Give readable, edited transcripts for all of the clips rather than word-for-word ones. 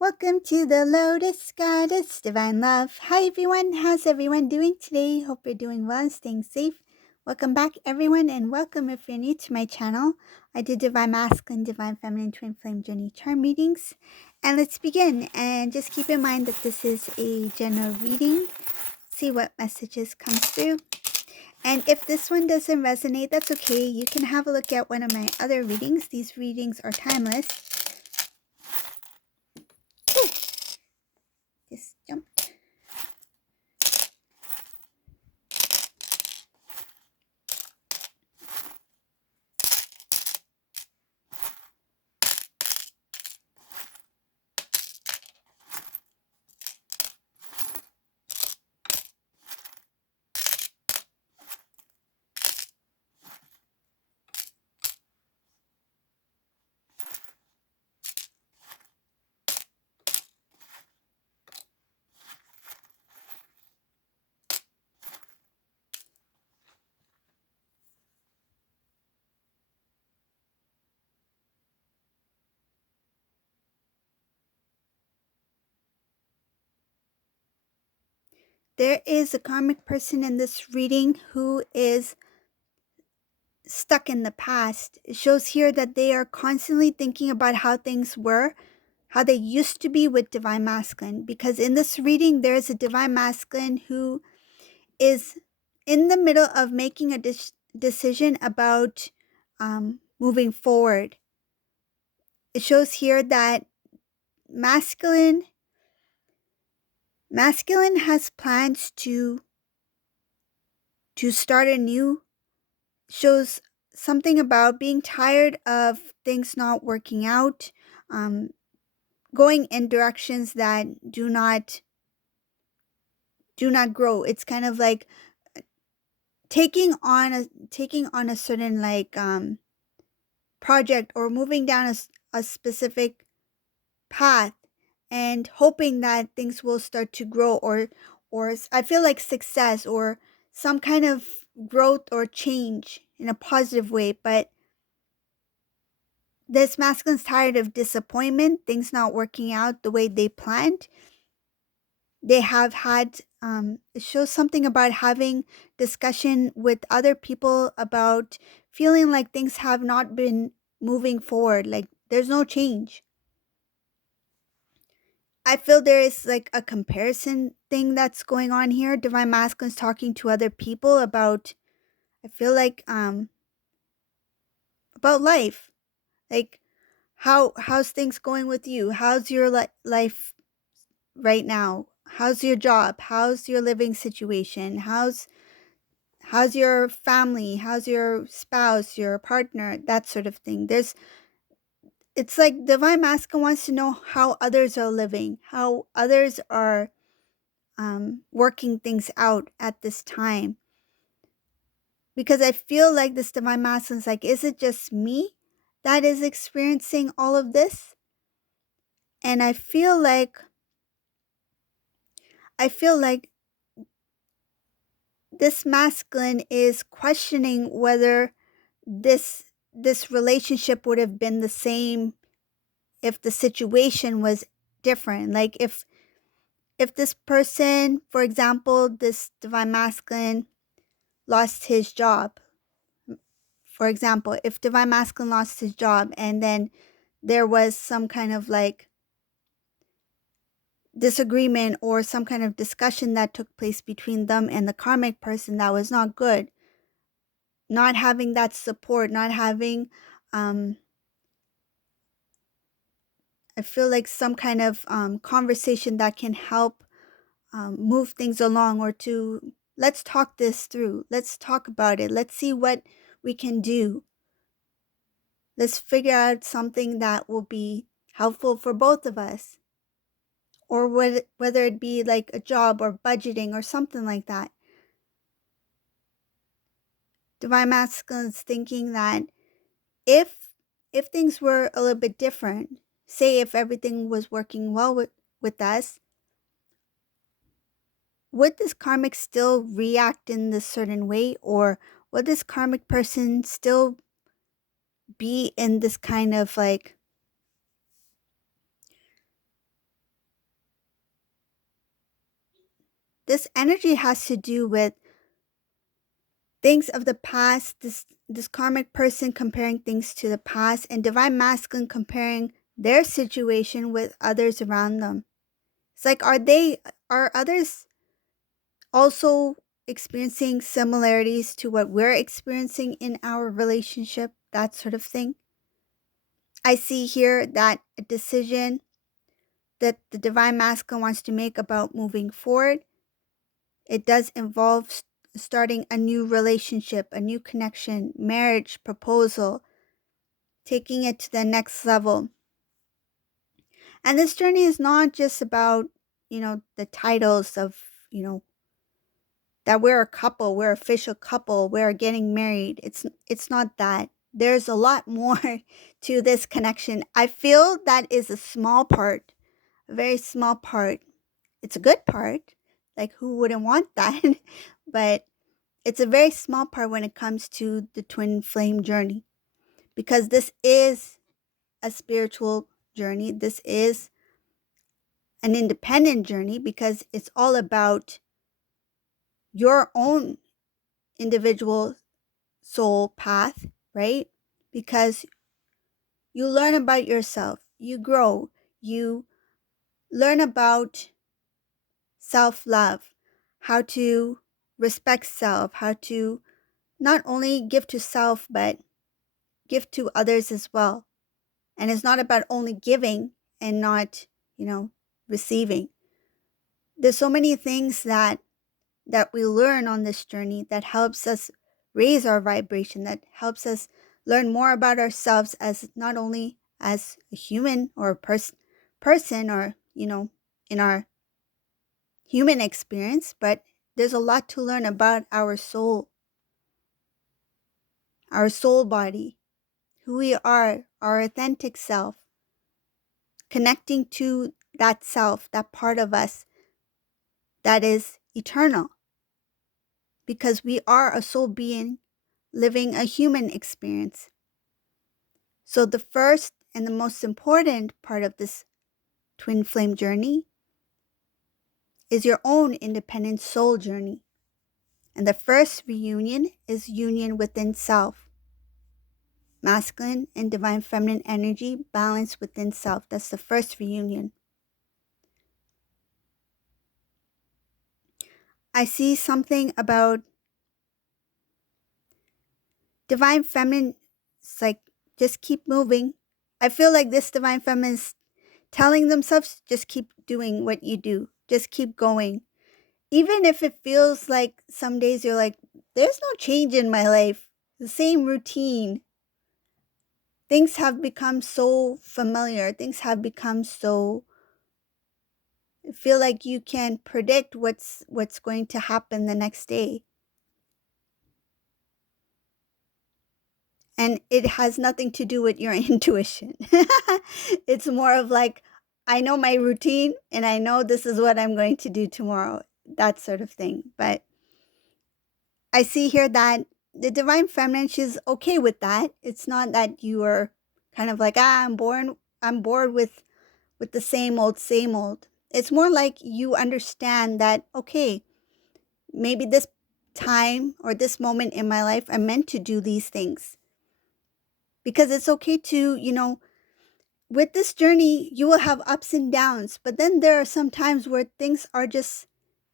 Welcome to the Lotus Goddess Divine Love. Hi everyone, how's everyone doing today? Hope you're doing well and staying safe. Welcome back everyone, and welcome if you're new to my channel. I do Divine Masculine, Divine Feminine, Twin Flame Journey Charm readings. And let's begin. And just keep in mind that this is a general reading. See what messages come through. And if this one doesn't resonate, that's okay. You can have a look at one of my other readings. These readings are timeless. Just jump. There is a karmic person in this reading who is stuck in the past. It shows here that they are constantly thinking about how things were, how they used to be with Divine Masculine. Because in this reading, there is a Divine Masculine who is in the middle of making a decision about moving forward. It shows here that masculine has plans to start anew. Shows something about being tired of things not working out, going in directions that do not grow. It's kind of like taking on a certain project, or moving down a specific path and hoping that things will start to grow, or I feel like success or some kind of growth or change in a positive way. But this masculine's tired of disappointment, things not working out the way they planned. They have had, it shows something about having discussion with other people about feeling like things have not been moving forward, like there's no change. I feel there is like a comparison thing that's going on here. Divine Masculine's talking to other people about, I feel like, about life. Like, how's things going with you? How's your life right now? How's your job? How's your living situation? How's your family? How's your spouse, your partner, that sort of thing? It's like Divine Masculine wants to know how others are living, how others are working things out at this time. Because I feel like this Divine Masculine is like, is it just me that is experiencing all of this? And I feel like this masculine is questioning whether this relationship would have been the same if the situation was different. Like if this person, for example, this Divine Masculine lost his job. For example, if Divine Masculine lost his job and then there was some kind of like disagreement or some kind of discussion that took place between them and the karmic person that was not good, not having that support, not having, I feel like some kind of conversation that can help move things along, or to let's talk this through. Let's talk about it. Let's see what we can do. Let's figure out something that will be helpful for both of us. Or whether it be like a job or budgeting or something like that. Divine Masculine is thinking that if things were a little bit different, say if everything was working well with us, would this karmic still react in this certain way, or would this karmic person still be in this kind of like This energy has to do with things of the past, this karmic person comparing things to the past, and divine masculine comparing their situation with others around them. It's like, are others also experiencing similarities to what we're experiencing in our relationship? That sort of thing. I see here that a decision that the divine masculine wants to make about moving forward, it does involve starting a new relationship, a new connection, marriage, proposal, taking it to the next level. And this journey is not just about, the titles of, that we're a couple, we're official couple, we're getting married. It's not that. There's a lot more to this connection. I feel that is a small part, a very small part. It's a good part. Like, who wouldn't want that? But it's a very small part when it comes to the twin flame journey, because this is a spiritual journey. This is an independent journey because it's all about your own individual soul path, right? Because you learn about yourself, you grow, you learn about self love, how to respect self, how to not only give to self, but give to others as well. And it's not about only giving and not, receiving. There's so many things that we learn on this journey that helps us raise our vibration, that helps us learn more about ourselves as not only as a human or a person or, in our human experience, but there's a lot to learn about our soul body, who we are, our authentic self, connecting to that self, that part of us that is eternal, because we are a soul being living a human experience. So the first and the most important part of this twin flame journey is your own independent soul journey. And the first reunion is union within self. Masculine and divine feminine energy balance within self. That's the first reunion. I see something about divine feminine. It's like, just keep moving. I feel like this divine feminine is telling themselves, just keep doing what you do. Just keep going. Even if it feels like some days you're like, there's no change in my life, the same routine. Things have become so familiar. Things have become so, feel like you can predict what's going to happen the next day. And it has nothing to do with your intuition. It's more of like, I know my routine and I know this is what I'm going to do tomorrow. That sort of thing. But I see here that the divine feminine, she's okay with that. It's not that you are kind of like, I'm bored with the same old, same old. It's more like you understand that, okay, maybe this time or this moment in my life, I'm meant to do these things. Because it's okay to, with this journey, you will have ups and downs, but then there are some times where things are just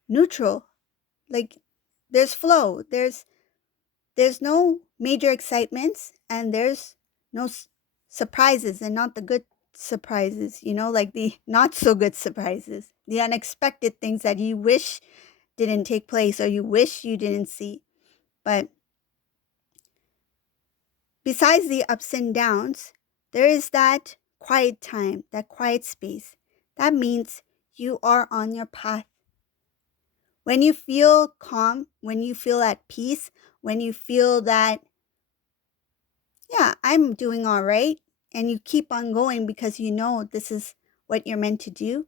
neutral. Like, there's flow, there's no major excitements, and there's no surprises, and not the good surprises, like the not so good surprises, the unexpected things that you wish didn't take place or you wish you didn't see. But besides the ups and downs, there is that quiet time, that quiet space. That means you are on your path. When you feel calm, when you feel at peace, when you feel that, yeah, I'm doing all right, and you keep on going because you know this is what you're meant to do,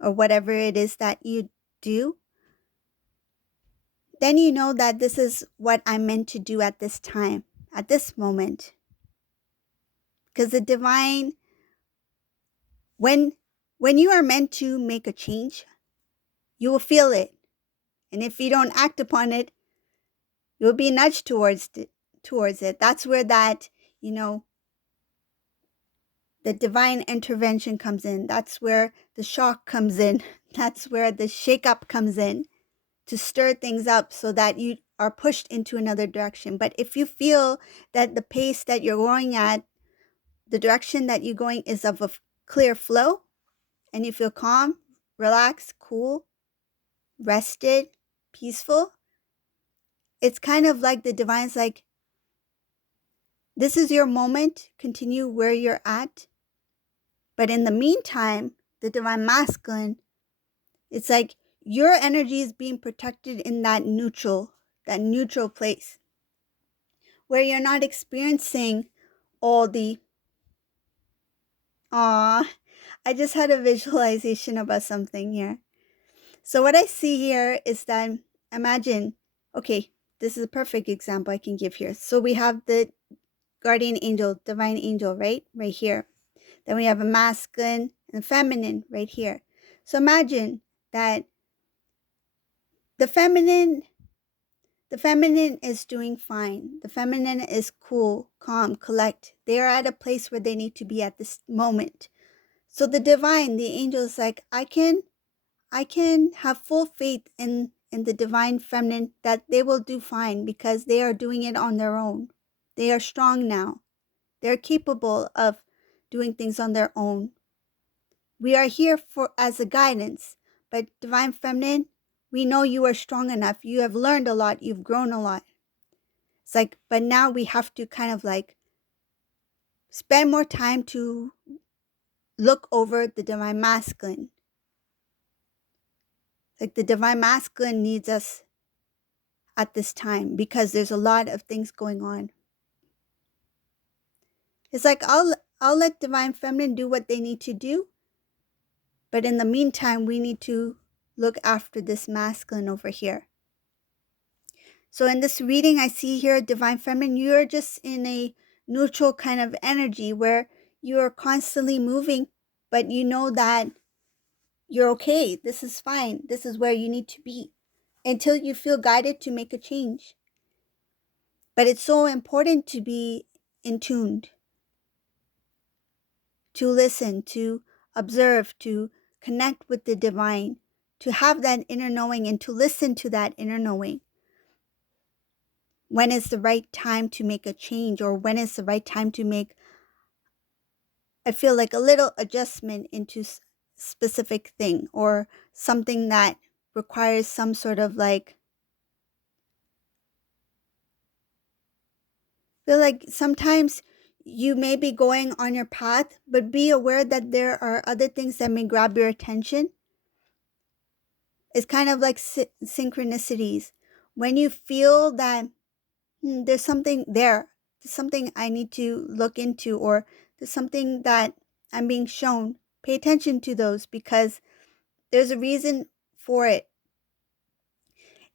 or whatever it is that you do, then you know that this is what I'm meant to do at this time, at this moment. Because the divine, when you are meant to make a change, You will feel it. And if you don't act upon it, you'll be nudged towards it. That's where that, you know, the divine intervention comes in. That's where the shock comes in. That's where the shake-up comes in, to stir things up so that you are pushed into another direction. But if you feel that the pace that you're going at, the direction that you're going is of a clear flow, and you feel calm, relaxed, cool, rested, peaceful, it's kind of like the divine's like, this is your moment, continue where you're at. But in the meantime, the divine masculine, it's like your energy is being protected in that neutral place where you're not experiencing all the, aw, I just had a visualization about something here. So what I see here is that, imagine, okay, this is a perfect example I can give here. So we have the guardian angel, divine angel, right? Right here. Then we have a masculine and feminine right here. So imagine that the feminine is doing fine. The feminine is cool, calm, collect. They are at a place where they need to be at this moment. So the divine, the angel is like, I can have full faith in the divine feminine that they will do fine because they are doing it on their own. They are strong now. They're capable of doing things on their own. We are here for as a guidance, but divine feminine, we know you are strong enough. You have learned a lot. You've grown a lot. It's like, but now we have to kind of like spend more time to look over the divine masculine. Like the divine masculine needs us at this time because there's a lot of things going on. It's like I'll let divine feminine do what they need to do, but in the meantime, we need to look after this masculine over here. So in this reading, I see here, divine feminine, you're just in a neutral kind of energy where you're constantly moving, but you know that you're okay. This is fine. This is where you need to be until you feel guided to make a change. But it's so important to be in tuned, to listen, to observe, to connect with the divine, to have that inner knowing and to listen to that inner knowing. When is the right time to make a change, or when is the right time to make, I feel like, a little adjustment into specific thing or something that requires some sort of like, feel like sometimes you may be going on your path, but be aware that there are other things that may grab your attention. It's kind of like synchronicities. When you feel that there's something there, there's something I need to look into, or there's something that I'm being shown, pay attention to those because there's a reason for it.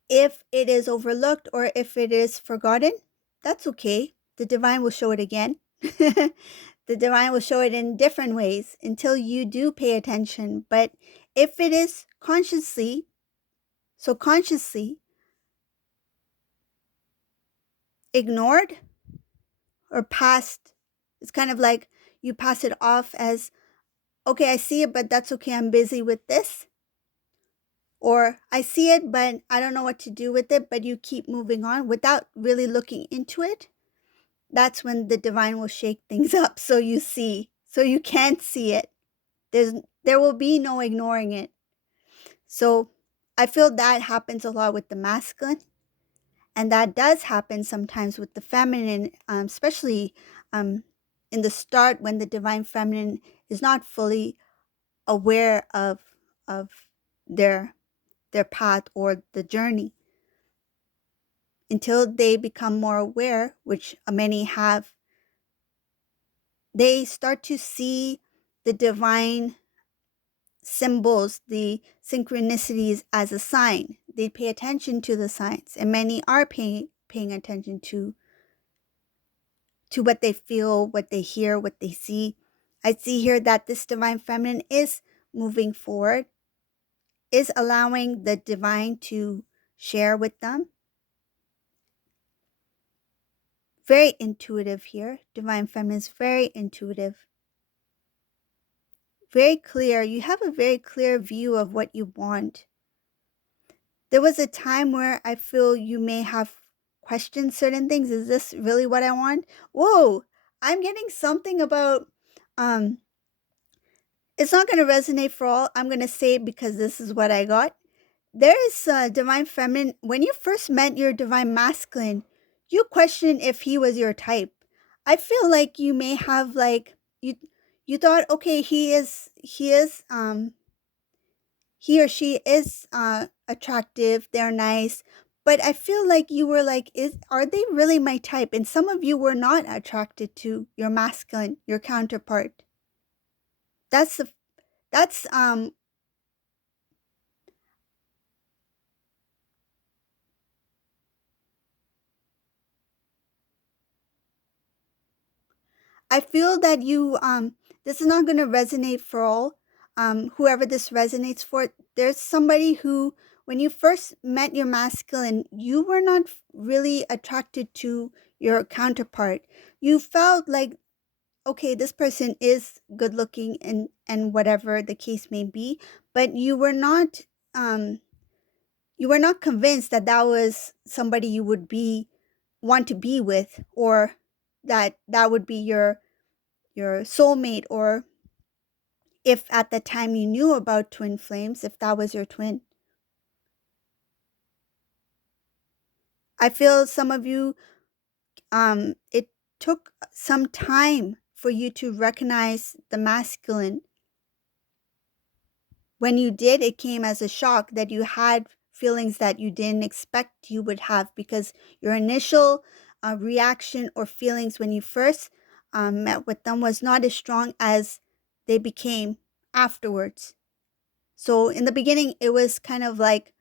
If it is overlooked or if it is forgotten, that's okay. The divine will show it again. The divine will show it in different ways until you do pay attention. But if it is consciously ignored or passed, it's kind of like you pass it off as, okay, I see it, but that's okay. I'm busy with this. Or I see it, but I don't know what to do with it, but you keep moving on without really looking into it. That's when the divine will shake things up so you see, so you can't see it. There will be no ignoring it. So I feel that happens a lot with the masculine, and that does happen sometimes with the feminine, especially in the start when the divine feminine is not fully aware of their path or the journey. Until they become more aware, which many have, they start to see the divine symbols, the synchronicities as a sign. They pay attention to the signs, and many are paying attention to what they feel, what they hear, what they see. I see here that this divine feminine is moving forward. is allowing the divine to share with them. Very intuitive here. Divine feminine is very intuitive. Very clear. You have a very clear view of what you want. There was a time where I feel you may have questioned certain things. Is this really what I want? Whoa, I'm getting something about um it's not going to resonate for all. I'm going to say it because this is what I got. There is divine feminine. When you first met your divine masculine, you questioned if he was your type. I feel like you may have like you thought, okay, he or she is attractive, they're nice, but I feel like you were like, is are they really my type? And some of you were not attracted to your masculine, your counterpart. That's the that's I feel that you this is not going to resonate for all. Whoever this resonates for, there's somebody who when you first met your masculine, you were not really attracted to your counterpart. You felt like, okay, this person is good looking and whatever the case may be, but um you were not convinced that that was somebody you would be want to be with, or that that would be your soulmate, or if at the time you knew about twin flames, if that was your twin. I feel some of you, it took some time for you to recognize the masculine. When you did, it came as a shock that you had feelings that you didn't expect you would have, because your initial reaction or feelings when you first met with them was not as strong as they became afterwards. So in the beginning, it was kind of like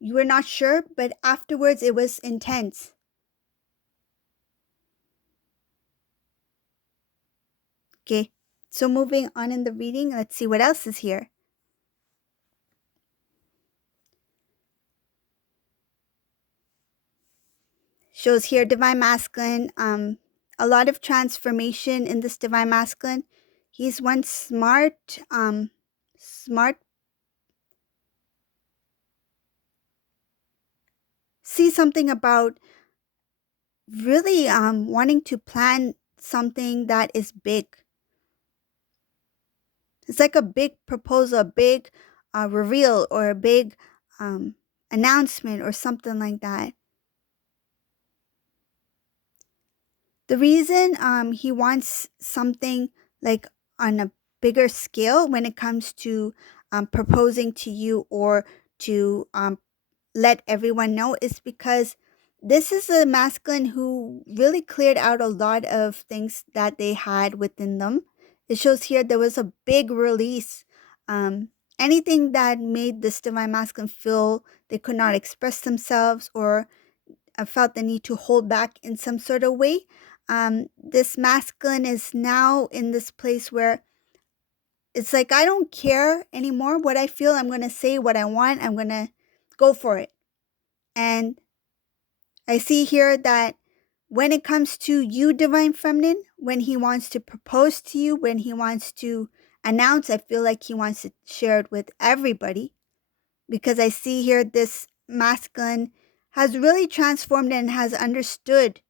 you were not sure, but afterwards it was intense. Okay, so moving on in the reading, let's see what else is here. Shows here divine masculine, a lot of transformation in this divine masculine. He's one smart, see something about really wanting to plan something that is big. It's like a big proposal, a big reveal, or a big um, announcement, or something like that. The reason he wants something like on a bigger scale when it comes to proposing to you, or to let everyone know, is because this is a masculine who really cleared out a lot of things that they had within them. It shows here there was a big release. Um, Anything that made this divine masculine feel they could not express themselves, or felt the need to hold back in some sort of way. This masculine is now in this place where it's like, I don't care anymore what I feel. I'm going to say what I want. I'm going to go for it. And I see here that when it comes to you, divine feminine, when he wants to propose to you, when he wants to announce, I feel like he wants to share it with everybody, because I see here this masculine has really transformed and has understood,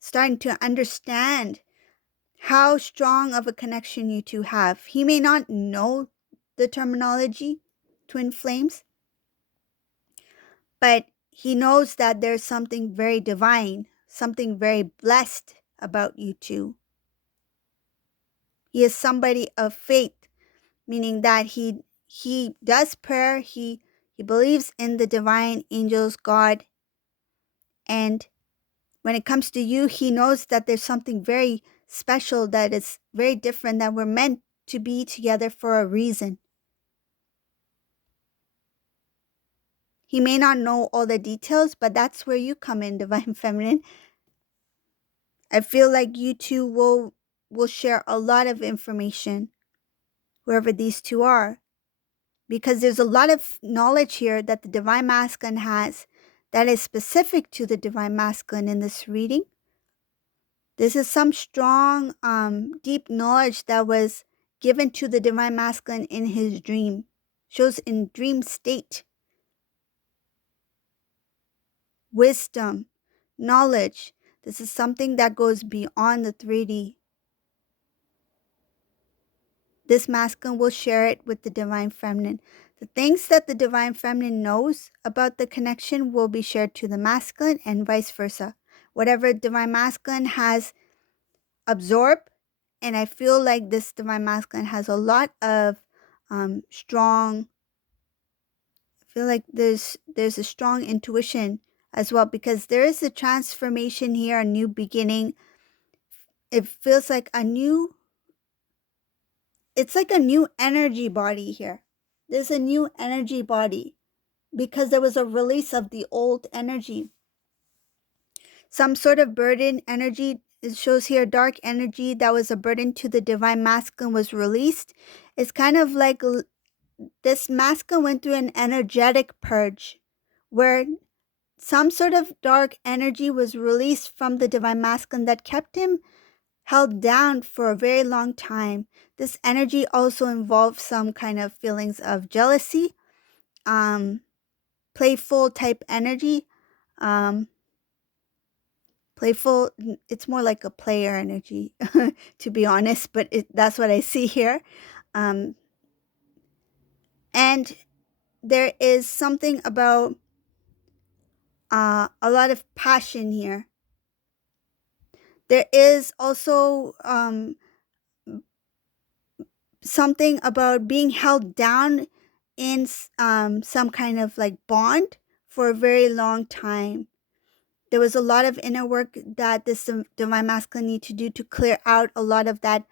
starting to understand how strong of a connection you two have. He may not know the terminology, twin flames, but he knows that there's something very divine, something very blessed about you two. He is somebody of faith, meaning that he does prayer, he believes in the divine angels, God, and when it comes to you, he knows that there's something very special, that is very different, that we're meant to be together for a reason. He may not know all the details, but that's where you come in, divine feminine. I feel like you two will share a lot of information, whoever these two are. because there's a lot of knowledge here that the divine masculine has that is specific to the divine masculine in this reading. This is some strong, deep knowledge that was given to the divine masculine in his dream. Shows in dream state. Wisdom, knowledge. This is something that goes beyond the 3D. This masculine will share it with the divine feminine. The things that the divine feminine knows about the connection will be shared to the masculine and vice versa. Whatever divine masculine has absorbed, and I feel like this divine masculine has a lot of strong, I feel like there's a strong intuition as well, because there is a transformation here, a new beginning. It feels like it's like a new energy body here. There's a new energy body because there was a release of the old energy. Some sort of burden energy. It shows here dark energy that was a burden to the divine masculine was released. It's kind of like this masculine went through an energetic purge where some sort of dark energy was released from the divine masculine that kept him held down for a very long time. This energy also involves some kind of feelings of jealousy, playful type energy, playful. It's more like a player energy, to be honest, but that's what I see here. And there is something about a lot of passion here. There is also something about being held down in some kind of like bond for a very long time. There was a lot of inner work that this divine masculine need to do to clear out a lot of that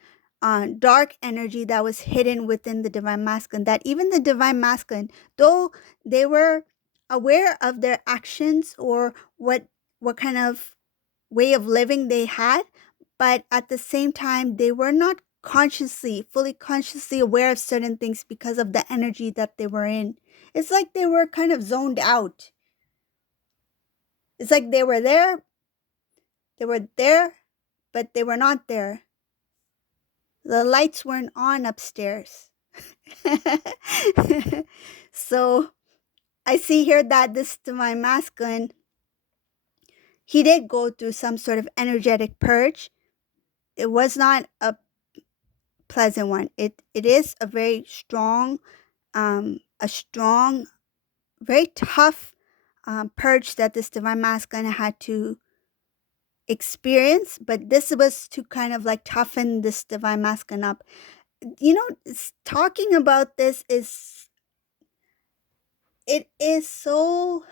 dark energy that was hidden within the divine masculine. That even the divine masculine, though they were aware of their actions or what kind of way of living they had, but at the same time they were not fully consciously aware of certain things because of the energy that they were in. It's like they were kind of zoned out. It's like they were there, but they were not there. The lights weren't on upstairs. So I see here that this divine masculine, he did go through some sort of energetic purge. It was not a pleasant one. It is a very strong, very tough purge that this divine masculine had to experience, but this was to kind of like toughen this divine masculine up. Talking about this is so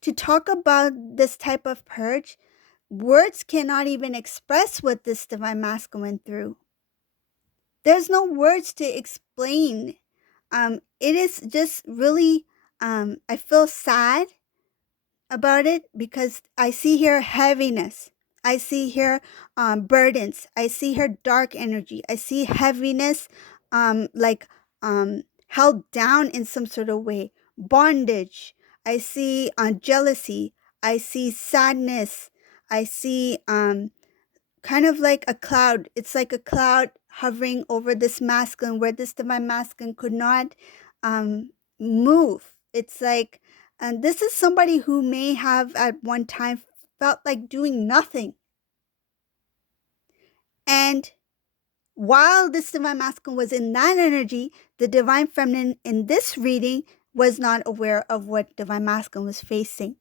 to talk about this type of purge, words cannot even express what this divine masculine went through. There's no words to explain. It is just really, I feel sad about it because I see here heaviness. I see here burdens. I see here dark energy. I see heaviness, like held down in some sort of way. Bondage. I see jealousy. I see sadness. I see kind of like a cloud. It's like a cloud hovering over this masculine where this divine masculine could not move. It's like, and this is somebody who may have at one time felt like doing nothing. And while this divine masculine was in that energy, the divine feminine in this reading was not aware of what divine masculine was facing.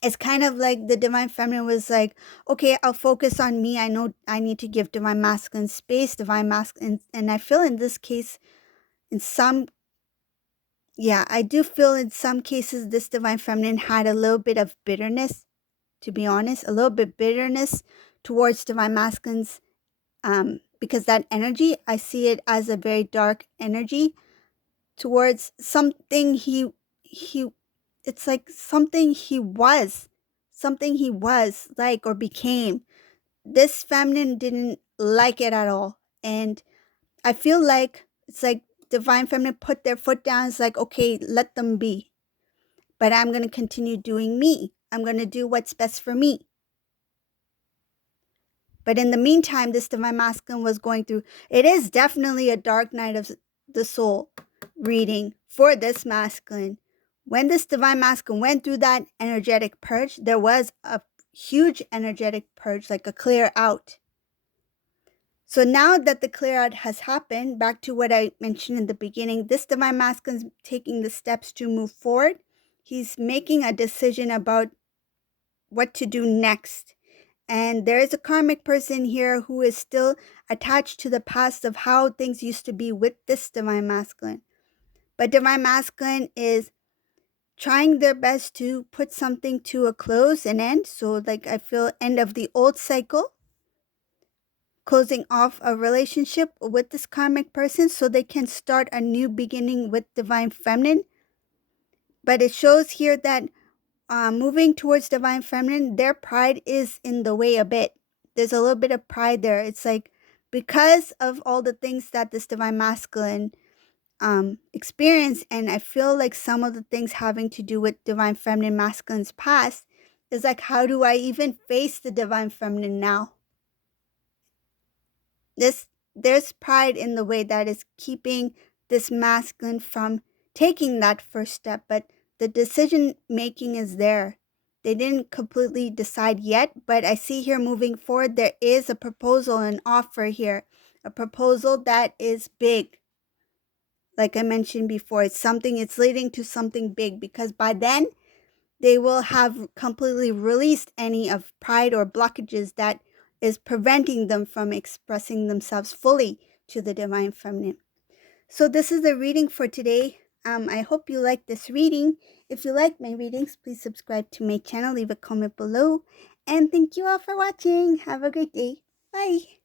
It's kind of like the divine feminine was like, okay, I'll focus on me. I know I need to give divine masculine space, divine masculine. And I feel in this case, I do feel in some cases this divine feminine had a little bit of bitterness, to be honest, a little bit bitterness towards divine masculines, because that energy, I see it as a very dark energy towards something it's like something he was like or became. This feminine didn't like it at all. And I feel like it's like divine feminine put their foot down. It's like, okay, let them be. But I'm going to continue doing me. I'm going to do what's best for me. But in the meantime, this divine masculine was going through, it is definitely a dark night of the soul reading for this masculine. When this divine masculine went through that energetic purge, there was a huge energetic purge, like a clear out. So now that the clear out has happened, back to what I mentioned in the beginning, this divine masculine is taking the steps to move forward. He's making a decision about what to do next. And there is a karmic person here who is still attached to the past of how things used to be with this divine masculine. But divine masculine is trying their best to put something to a close and end. So like I feel end of the old cycle, closing off a relationship with this karmic person so they can start a new beginning with divine feminine. But it shows here that moving towards divine feminine, their pride is in the way a bit. There's a little bit of pride there. It's like because of all the things that this divine masculine experienced, and I feel like some of the things having to do with divine feminine masculine's past is like, how do I even face the divine feminine now? There's pride in the way that is keeping this masculine from taking that first step, but the decision making is there. They didn't completely decide yet, but I see here moving forward, there is a proposal, an offer here, a proposal that is big. Like I mentioned before, it's leading to something big, because by then they will have completely released any of pride or blockages that is preventing them from expressing themselves fully to the divine feminine. So this is the reading for today. I hope you like this reading. If you like my readings, please subscribe to my channel, leave a comment below, and thank you all for watching. Have a great day. Bye.